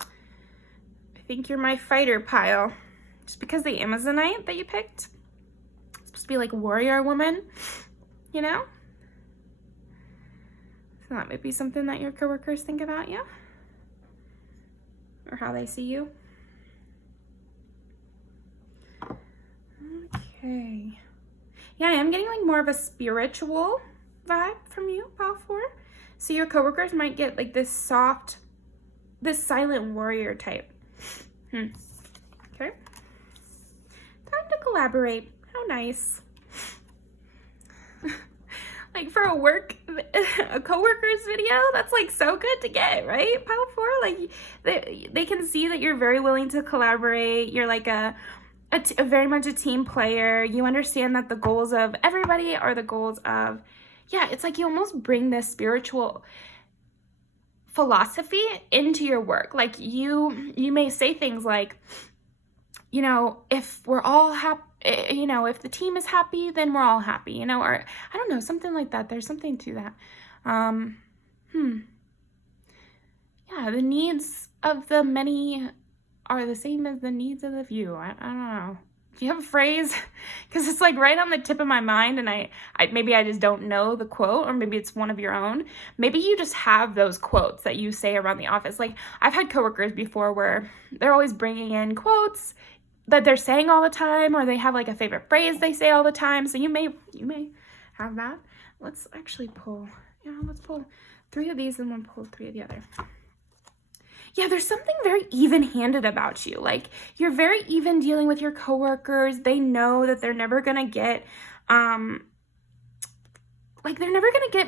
I think you're my fighter pile. Just because the Amazonite that you picked, it's supposed to be like a warrior woman, you know? So that might be something that your coworkers think about you, or how they see you. Okay. Yeah, I am getting like more of a spiritual vibe from you, Pile 4. So your coworkers might get like this soft, this silent warrior type. Okay. Time to collaborate. How nice. Like for a coworkers video, that's like so good to get, right? Pile 4, like they can see that you're very willing to collaborate. You're like a very much a team player. You understand that the goals of everybody are the goals of, yeah, it's like you almost bring this spiritual philosophy into your work. Like you may say things like, you know, if we're all happy, you know, if the team is happy, then we're all happy, you know, or I don't know, something like that. There's something to that. Yeah, the needs of the many are the same as the needs of the few. I don't know. Do you have a phrase? Because it's like right on the tip of my mind, and I maybe I just don't know the quote, or maybe it's one of your own. Maybe you just have those quotes that you say around the office. Like I've had coworkers before where they're always bringing in quotes that they're saying all the time, or they have like a favorite phrase they say all the time. So you may have that. Let's actually pull. Yeah, let's pull 3 of these and then pull 3 of the other. Yeah, there's something very even-handed about you. Like, you're very even dealing with your coworkers. They know that they're never gonna get,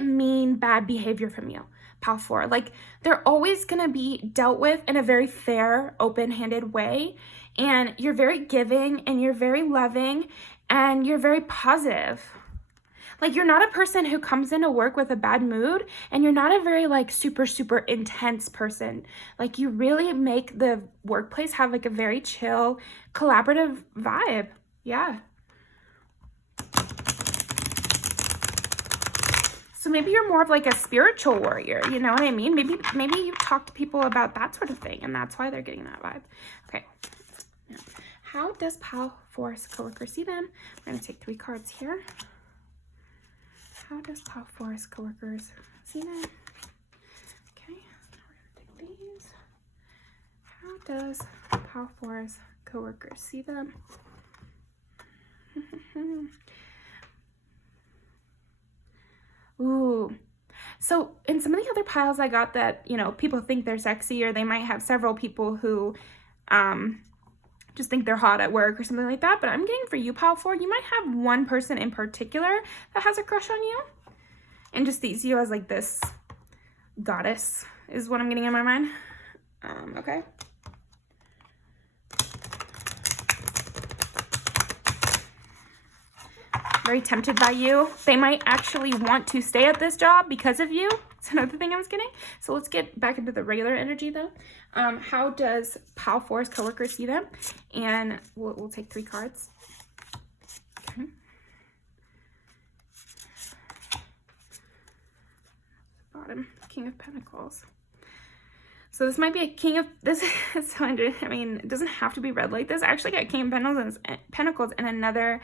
mean, bad behavior from you, Pile 4. Like, they're always gonna be dealt with in a very fair, open-handed way. And you're very giving, and you're very loving, and you're very positive. Like, you're not a person who comes into work with a bad mood, and you're not a very, like, super, super intense person. Like, you really make the workplace have, like, a very chill, collaborative vibe. Yeah. So maybe you're more of, like, a spiritual warrior, you know what I mean? Maybe you talk to people about that sort of thing, and that's why they're getting that vibe. Okay. Now, how does Pile 4's coworker see them? We're going to take 3 cards here. How does Pile 4's coworkers see them? Okay, we're gonna take these. How does Pile 4's coworkers see them? Ooh. So in some of the other piles I got that, you know, people think they're sexy, or they might have several people who just think they're hot at work or something like that. But I'm getting for you, Pile 4, you might have one person in particular that has a crush on you and just sees you as like this goddess is what I'm getting in my mind. Okay. very tempted by you. They might actually want to stay at this job because of you. It's another thing I was getting. So let's get back into the regular energy though. How does Pile 4's coworkers see them? And we'll take 3 cards. Okay. Bottom, King of Pentacles. So this might be a King of, this is, I mean, it doesn't have to be read like this. I actually got King of Pentacles in another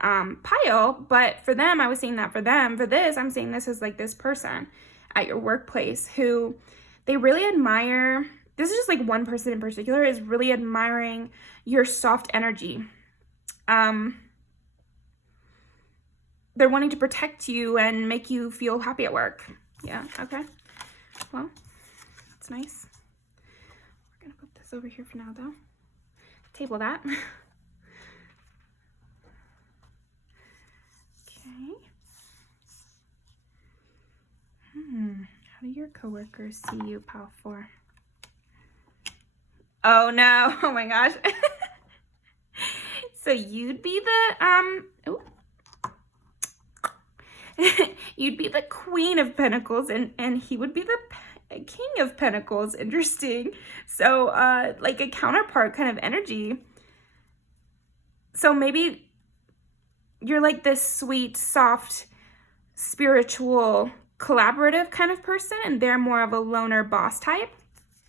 pile, but for them, I was saying that for them. For this, I'm saying this is like this person at your workplace who they really admire. This is just like one person in particular is really admiring your soft energy. They're wanting to protect you and make you feel happy at work. Yeah, okay. Well, that's nice. We're gonna put this over here for now though. Table that. Okay. How do your coworkers see you, Pile 4? Oh no, oh my gosh. So you'd be the, you'd be the Queen of Pentacles and he would be the King of Pentacles. Interesting. So like a counterpart kind of energy. So maybe you're like this sweet, soft, spiritual, collaborative kind of person, and they're more of a loner boss type.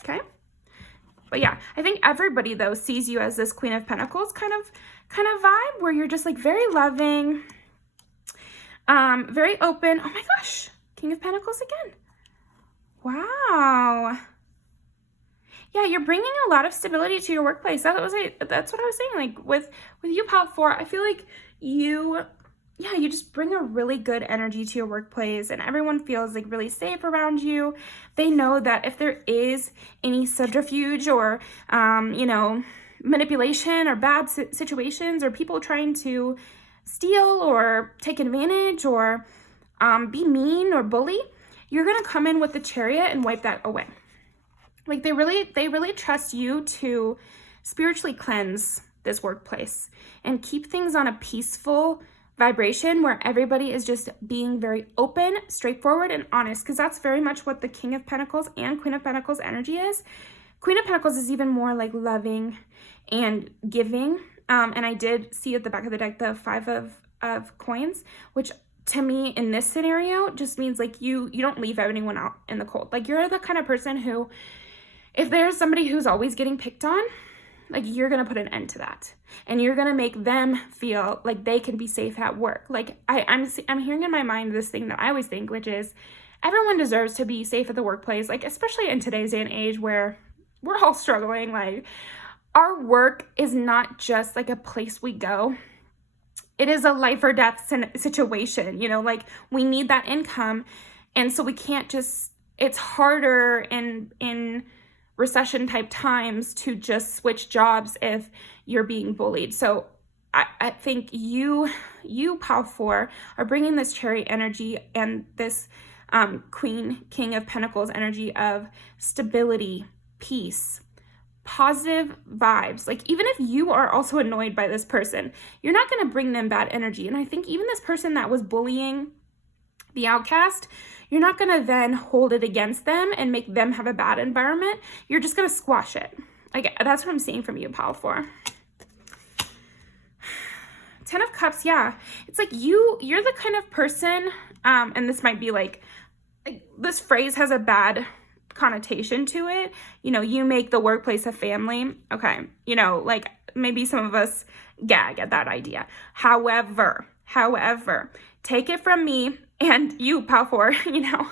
Okay. But yeah, I think everybody though sees you as this Queen of Pentacles kind of vibe where you're just like very loving, very open. Oh my gosh, King of Pentacles again. Wow. Yeah, you're bringing a lot of stability to your workplace. That's what I was saying. Like with you, Pile 4, I feel like you just bring a really good energy to your workplace and everyone feels like really safe around you. They know that if there is any subterfuge or, you know, manipulation or bad situations or people trying to steal or take advantage or be mean or bully, you're going to come in with the Chariot and wipe that away. Like they really trust you to spiritually cleanse this workplace and keep things on a peaceful vibration where everybody is just being very open, straightforward, and honest, because that's very much what the King of Pentacles and Queen of Pentacles energy is. Queen of Pentacles is even more like loving and giving. And I did see at the back of the deck the 5 of coins, which to me in this scenario just means like you don't leave anyone out in the cold. Like you're the kind of person who, if there's somebody who's always getting picked on, like you're gonna put an end to that, and you're gonna make them feel like they can be safe at work. Like I'm hearing in my mind this thing that I always think, which is everyone deserves to be safe at the workplace. Like especially in today's day and age where we're all struggling. Like our work is not just like a place we go. It is a life or death situation. You know, like we need that income, and so we can't just. It's harder in recession type times to just switch jobs if you're being bullied. So I think you Pile 4 are bringing this Chariot energy and this King of Pentacles energy of stability, peace, positive vibes. Like even if you are also annoyed by this person, you're not going to bring them bad energy. And I think even this person that was bullying the outcast, you're not going to then hold it against them and make them have a bad environment. You're just going to squash it. Like that's what I'm seeing from you, Pile 4. 10 of Cups, yeah. It's like you're the kind of person, and this might be like this phrase has a bad connotation to it. You know, you make the workplace a family. Okay. You know, like maybe some of us gag at that idea. However, take it from me and you, Pile 4, you know,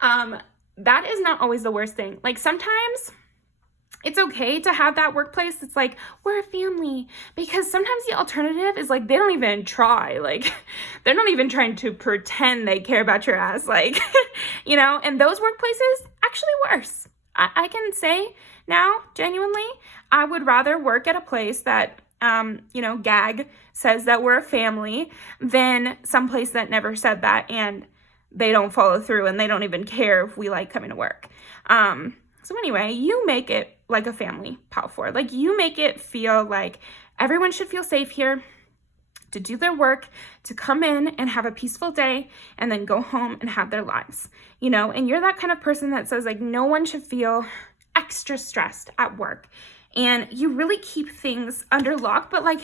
that is not always the worst thing. Like sometimes it's okay to have that workplace that's like, we're a family, because sometimes the alternative is like, they don't even try. Like they're not even trying to pretend they care about your ass. Like, you know, and those workplaces actually worse. I can say now, genuinely, I would rather work at a place that, you know, gag says that we're a family than someplace that never said that and they don't follow through and they don't even care if we like coming to work. So anyway, you make it like a family, Pile 4. Like you make it feel like everyone should feel safe here. to do their work, to come in and have a peaceful day, and then go home and have their lives, you know? And you're that kind of person that says, like, no one should feel extra stressed at work. And you really keep things under lock, but like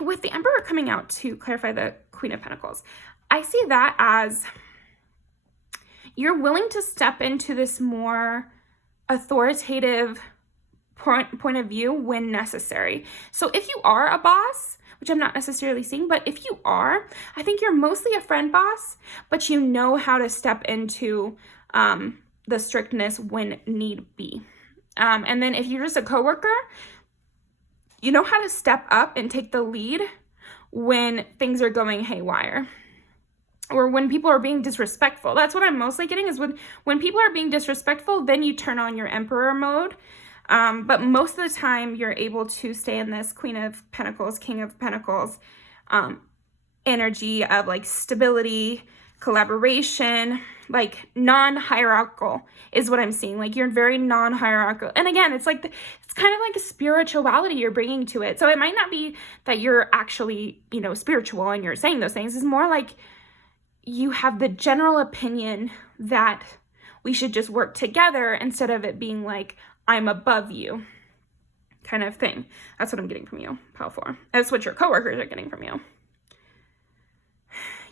with the Emperor coming out to clarify the Queen of Pentacles, I see that as you're willing to step into this more authoritative point of view when necessary. So if you are a boss, which I'm not necessarily seeing, but if you are, I think you're mostly a friend boss, but you know how to step into the strictness when need be. And then if you're just a coworker, you know how to step up and take the lead when things are going haywire or when people are being disrespectful. That's what I'm mostly getting is when people are being disrespectful, then you turn on your Emperor mode. But most of the time you're able to stay in this Queen of Pentacles, King of Pentacles energy of like stability, collaboration, like non-hierarchical is what I'm seeing. Like you're very non-hierarchical. And again, it's like, it's kind of like a spirituality you're bringing to it. So it might not be that you're actually, you know, spiritual and you're saying those things. It's more like you have the general opinion that we should just work together instead of it being like, I'm above you kind of thing. That's what I'm getting from you, Pile 4. That's what your coworkers are getting from you.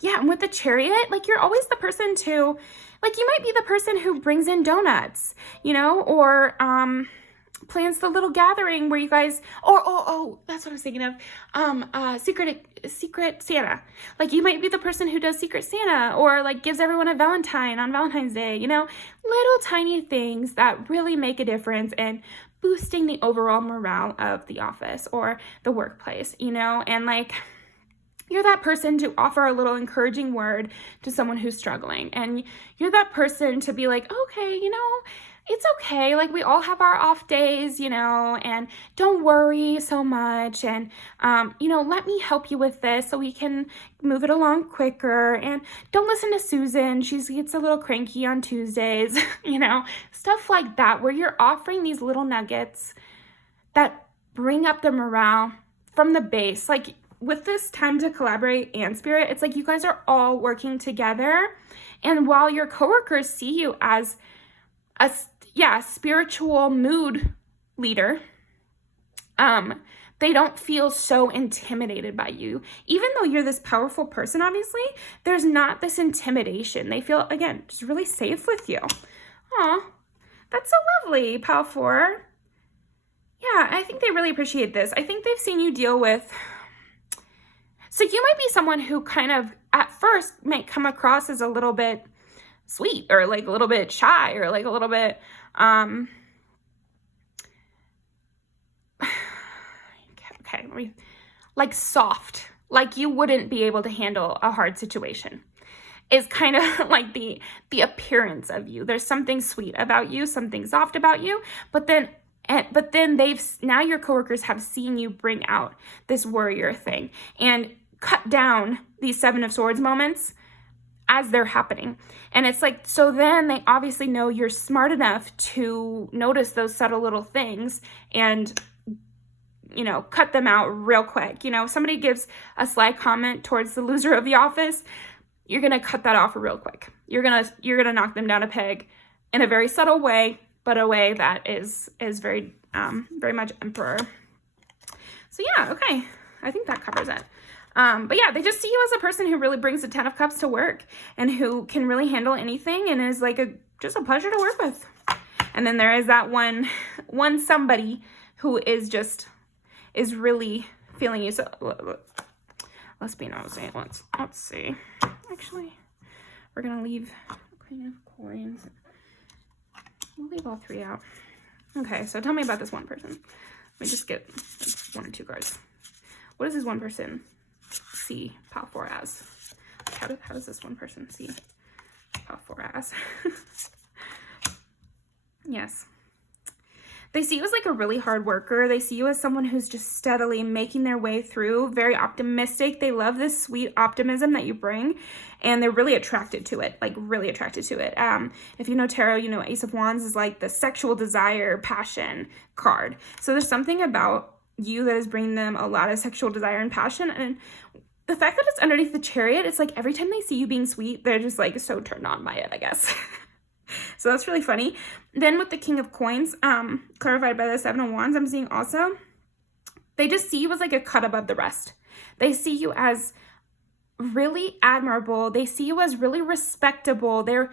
Yeah, and with the Chariot, like you're always the person to, like you might be the person who brings in donuts, you know, or plans the little gathering where you guys, oh, that's what I was thinking of, secret Santa. Like you might be the person who does Secret Santa or like gives everyone a Valentine on Valentine's Day, you know, little tiny things that really make a difference and boosting the overall morale of the office or the workplace, you know, and like, you're that person to offer a little encouraging word to someone who's struggling. And you're that person to be like, okay, you know, it's okay. Like we all have our off days, you know, and don't worry so much. And, you know, let me help you with this so we can move it along quicker. And don't listen to Susan. She gets a little cranky on Tuesdays, you know, stuff like that, where you're offering these little nuggets that bring up the morale from the base. Like, with this time to collaborate and spirit, it's like you guys are all working together. And while your coworkers see you as a spiritual mood leader, they don't feel so intimidated by you. Even though you're this powerful person, obviously, there's not this intimidation. They feel, again, just really safe with you. Aw, that's so lovely, Pile 4. Yeah, I think they really appreciate this. I think they've seen you deal with... So you might be someone who kind of at first might come across as a little bit sweet or like a little bit shy or like a little bit, like soft, like you wouldn't be able to handle a hard situation is kind of like the appearance of you. There's something sweet about you, something soft about you, but then now your coworkers have seen you bring out this warrior thing and cut down these Seven of Swords moments as they're happening. And it's like, so then they obviously know you're smart enough to notice those subtle little things and, you know, cut them out real quick. You know, if somebody gives a sly comment towards the loser of the office, you're going to cut that off real quick. You're going to knock them down a peg in a very subtle way, but a way that is very, very much Emperor. So yeah, okay. I think that covers it. But yeah, they just see you as a person who really brings the 10 of Cups to work and who can really handle anything and is like just a pleasure to work with. And then there is that one somebody who is really feeling you. So let's be nosy. Let's see. Actually, we're going to leave Queen of Coins. We'll leave all three out. Okay, so tell me about this one person. Let me just get 1 or 2 cards. What does this one person see Pile 4 as? How does this one person see Pile 4 as? Yes. They see you as like a really hard worker. They see you as someone who's just steadily making their way through, very optimistic. They love this sweet optimism that you bring, and they're really attracted to it, like really attracted to it. If you know tarot, you know Ace of Wands is like the sexual desire, passion card. So there's something about you that is bringing them a lot of sexual desire and passion. And the fact that it's underneath the Chariot, it's like every time they see you being sweet, they're just like so turned on by it, I guess. So that's really funny. Then with the King of Coins, clarified by the Seven of Wands, I'm seeing also, they just see you as like a cut above the rest. They see you as really admirable. They see you as really respectable. They're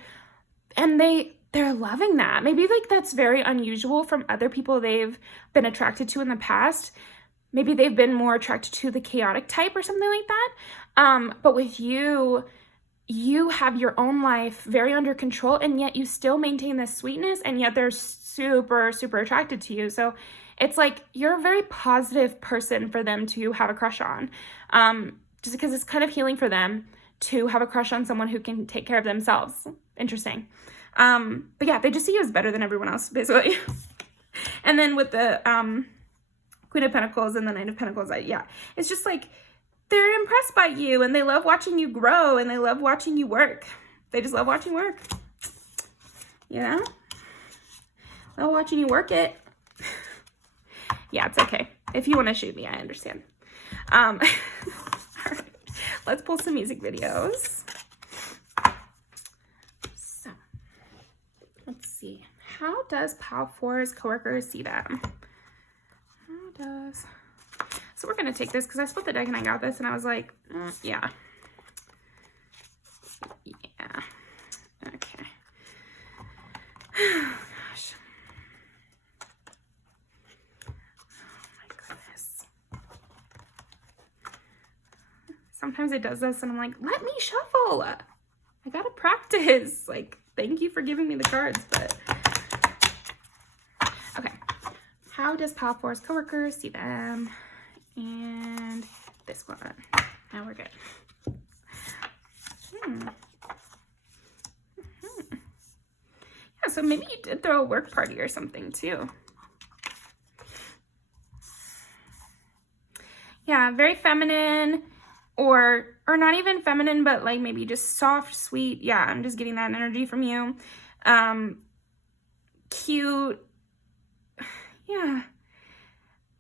loving that. Maybe like that's very unusual from other people they've been attracted to in the past. Maybe they've been more attracted to the chaotic type or something like that. But with you, you have your own life very under control, and yet you still maintain this sweetness, and yet they're super, super attracted to you. So it's like you're a very positive person for them to have a crush on. Just because it's kind of healing for them to have a crush on someone who can take care of themselves. Interesting. But yeah, they just see you as better than everyone else, basically. And then with the Queen of Pentacles and the Knight of Pentacles, it's just like they're impressed by you, and they love watching you grow, and they love watching you work. They just love watching work. You know? Love watching you work it. Yeah, it's okay. If you want to shoot me, I understand. All right. Let's pull some music videos. So, let's see. How does Pile 4's coworkers see them? So we're going to take this because I split the deck and I got this and I was like, yeah. Yeah. Okay. Gosh. Oh my goodness. Sometimes it does this and I'm like, let me shuffle. I got to practice. Like, thank you for giving me the cards, but... Okay. How does Pile 4's coworkers see them? And this one. Now we're good. Yeah, so maybe you did throw a work party or something too. Yeah, very feminine, or not even feminine, but like maybe just soft, sweet. Yeah, I'm just getting that energy from you. Cute. Yeah.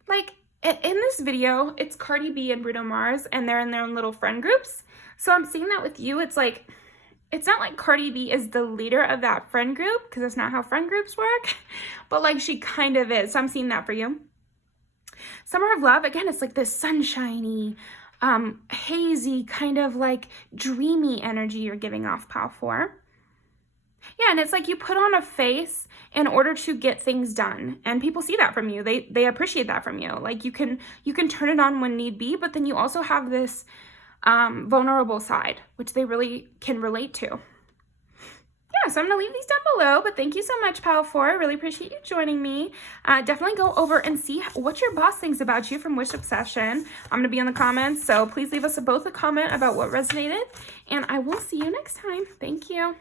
Like, in this video, it's Cardi B and Bruno Mars, and they're in their own little friend groups. So I'm seeing that with you. It's like, it's not like Cardi B is the leader of that friend group, because that's not how friend groups work. But like, she kind of is. So I'm seeing that for you. Summer of Love, again, it's like this sunshiny, hazy, kind of like dreamy energy you're giving off, Pile 4. Yeah, and it's like you put on a face in order to get things done, and people see that from you. They appreciate that from you. Like you can turn it on when need be, but then you also have this vulnerable side, which they really can relate to. Yeah, so I'm gonna leave these down below, but thank you so much, Pile 4. I really appreciate you joining me. Definitely go over and see what your boss thinks about you from Wish Obsession. I'm gonna be in the comments, so please leave us both a comment about what resonated, and I will see you next time. Thank you.